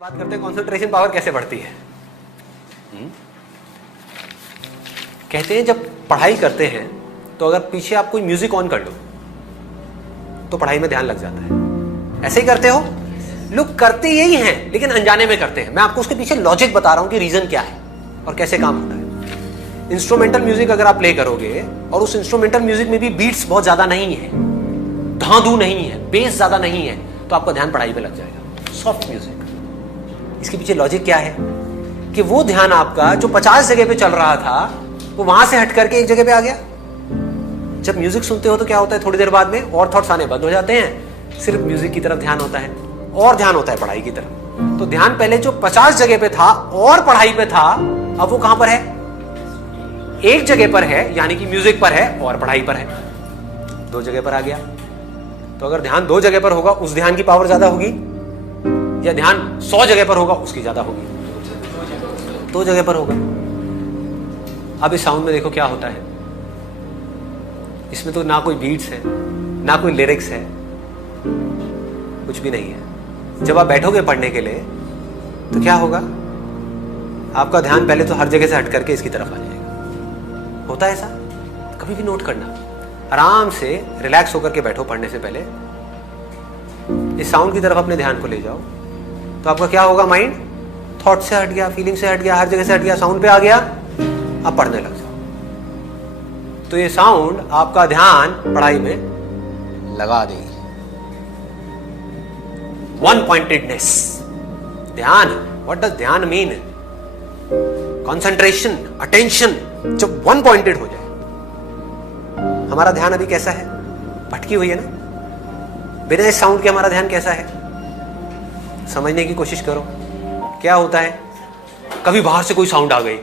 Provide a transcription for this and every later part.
बात करते हैं कंसंट्रेशन पावर कैसे बढ़ती है। कहते हैं जब पढ़ाई करते हैं तो अगर पीछे आप कोई म्यूजिक ऑन कर लो तो पढ़ाई में ध्यान लग जाता है। ऐसे ही करते हो, लोग करते यही हैं लेकिन अनजाने में करते हैं। मैं आपको उसके पीछे लॉजिक बता रहा हूं कि रीजन क्या है और कैसे काम होता है। इंस्ट्रूमेंटल म्यूजिक अगर आप प्ले करोगे और उस इंस्ट्रूमेंटल म्यूजिक में भी बीट्स बहुत ज्यादा नहीं है, धांधू नहीं है, बेस ज्यादा नहीं है, तो आपका ध्यान पढ़ाई पे लग जाएगा। सॉफ्ट म्यूजिक, इसके पीछे लॉजिक क्या है कि वो ध्यान आपका जो 50 जगह पे चल रहा था वो वहां से हट करके एक जगह पे आ गया। जब म्यूजिक सुनते हो तो क्या होता है, थोड़ी देर बाद में और थॉट्स आने बंद हो जाते हैं, सिर्फ म्यूजिक की तरफ ध्यान होता है और ध्यान होता है पढ़ाई की तरफ। तो ध्यान पहले जो 50 जगह पे था और पढ़ाई पे था, अब वो कहां पर है? एक जगह पर है, यानी कि म्यूजिक पर है और पढ़ाई पर है। दो जगह पर आ गया। तो अगर ध्यान दो जगह पर होगा उस ध्यान की पावर ज्यादा होगी, या ध्यान 100 जगह पर होगा उसकी ज्यादा होगी? दो जगह पर होगा। अब इस साउंड में देखो क्या होता है। इसमें तो ना कोई बीट्स है, ना कोई लिरिक्स है, कुछ भी नहीं है। जब आप बैठोगे पढ़ने के लिए तो क्या होगा, आपका ध्यान पहले तो हर जगह से हट करके इसकी तरफ आ जाएगा। होता है ऐसा? कभी भी नोट करना, आराम से रिलैक्स होकर के बैठो। पढ़ने से पहले इस साउंड की तरफ अपने ध्यान को ले जाओ तो आपका क्या होगा, माइंड थॉट से हट गया, फीलिंग से हट गया, हर जगह से हट गया, साउंड पे आ गया, अब पढ़ने लग जाओ। तो ये साउंड आपका ध्यान पढ़ाई में लगा देगी। वन पॉइंटेडनेस, ध्यान। व्हाट डज ध्यान मीन? Concentration, attention. जब वन पॉइंटेड हो जाए। हमारा ध्यान अभी कैसा है? भटकी हुई है ना। बिना इस साउंड के हमारा ध्यान कैसा है, समझने की कोशिश करो। क्या होता है, कभी बाहर से कोई साउंड आ गई,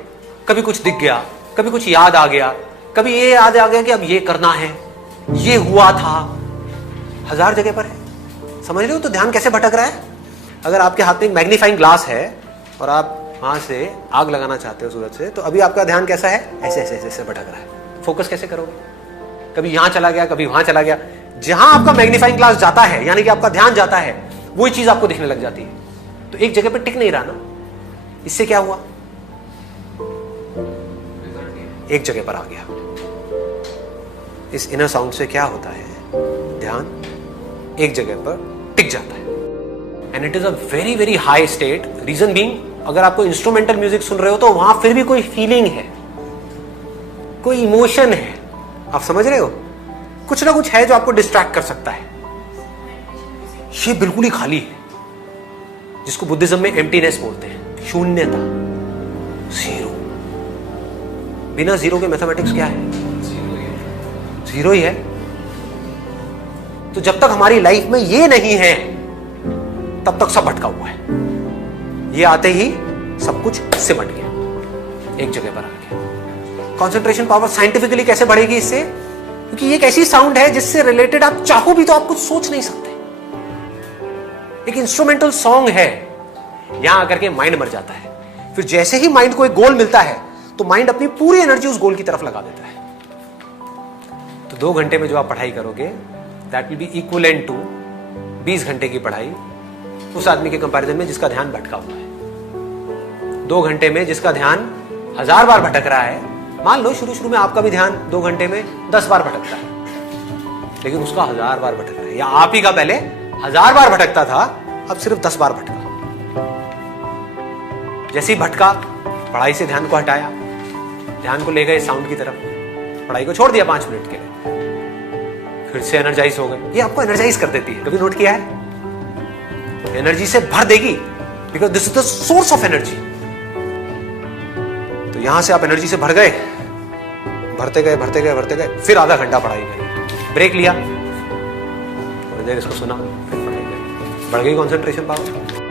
कभी कुछ दिख गया, कभी कुछ याद आ गया, कभी ये याद आ गया कि अब ये करना है, ये हुआ था। 1000 जगह पर है, समझ रहे हो? तो ध्यान कैसे भटक रहा है। अगर आपके हाथ में एक मैग्नीफाइंग ग्लास है और आप वहां से आग लगाना चाहते हो सूरज से, तो अभी आपका ध्यान कैसा है? ऐसे ऐसे ऐसे भटक रहा है। फोकस कैसे करोगे? कभी यहां चला गया, कभी वहां चला गया। जहां आपका मैग्नीफाइंग ग्लास जाता है, यानी कि आपका ध्यान जाता है, वही चीज आपको दिखने लग जाती है। तो एक जगह पे टिक नहीं रहा ना। इससे क्या हुआ, एक जगह पर आ गया। इस इनर साउंड से क्या होता है, ध्यान एक जगह पर टिक जाता है। And it is a very very high state. Reason being, अगर आपको इंस्ट्रूमेंटल म्यूजिक सुन रहे हो तो वहां फिर भी कोई फीलिंग है, कोई इमोशन है। आप समझ रहे हो? कुछ ना कुछ है जो आपको डिस्ट्रैक्ट कर सकता है। ये बिल्कुल ही खाली है, जिसको बुद्धिज्म में एम्प्टीनेस बोलते हैं, शून्यता, जीरो। बिना जीरो के मैथमेटिक्स क्या है? जीरो ही है। तो जब तक हमारी लाइफ में ये नहीं है तब तक सब भटका हुआ है। ये आते ही सब कुछ सिमट गया, एक जगह पर आ गया। कंसंट्रेशन पावर साइंटिफिकली कैसे बढ़ेगी इससे? क्योंकि ये एक ऐसी साउंड है जिससे रिलेटेड आप चाहो भी तो आप कुछ सोच नहीं सकते। एक इंस्ट्रूमेंटल सॉन्ग है, यहां आकर के माइंड मर जाता है। फिर जैसे ही माइंड को एक गोल मिलता है तो माइंड अपनी पूरी एनर्जी उस गोल की तरफ लगा देता है। तो 2 घंटे में जो आप पढ़ाई करोगे, that will be equivalent to 20 घंटे की पढ़ाई उस आदमी के कंपैरिजन में जिसका ध्यान भटका हुआ है। 2 घंटे में जिसका ध्यान 1000 बार भटक रहा है, मान लो शुरू में आपका भी ध्यान 2 घंटे में 10 बार भटकता है, लेकिन उसका 1000 बार भटक रहा है। या आप ही का पहले 1000 बार भटकता था, अब सिर्फ 10 बार भटका। जैसे ही भटका, पढ़ाई से ध्यान को हटाया, ध्यान को ले गए साउंड की तरफ, पढ़ाई को छोड़ दिया 5 मिनट के लिए, फिर से एनर्जाइज हो गए। ये आपको एनर्जाइज कर देती है, कभी नोट किया है? एनर्जी से भर देगी, because this is the source of energy. तो यहां से आप एनर्जी से भर गए, भरते गए भरते गए भरते गए, फिर आधा घंटा पढ़ाई करी, ब्रेक लिया, थोड़ी देर इसको सुना, फिर पढ़ाई करी, बढ़ गई कंसंट्रेशन पावर।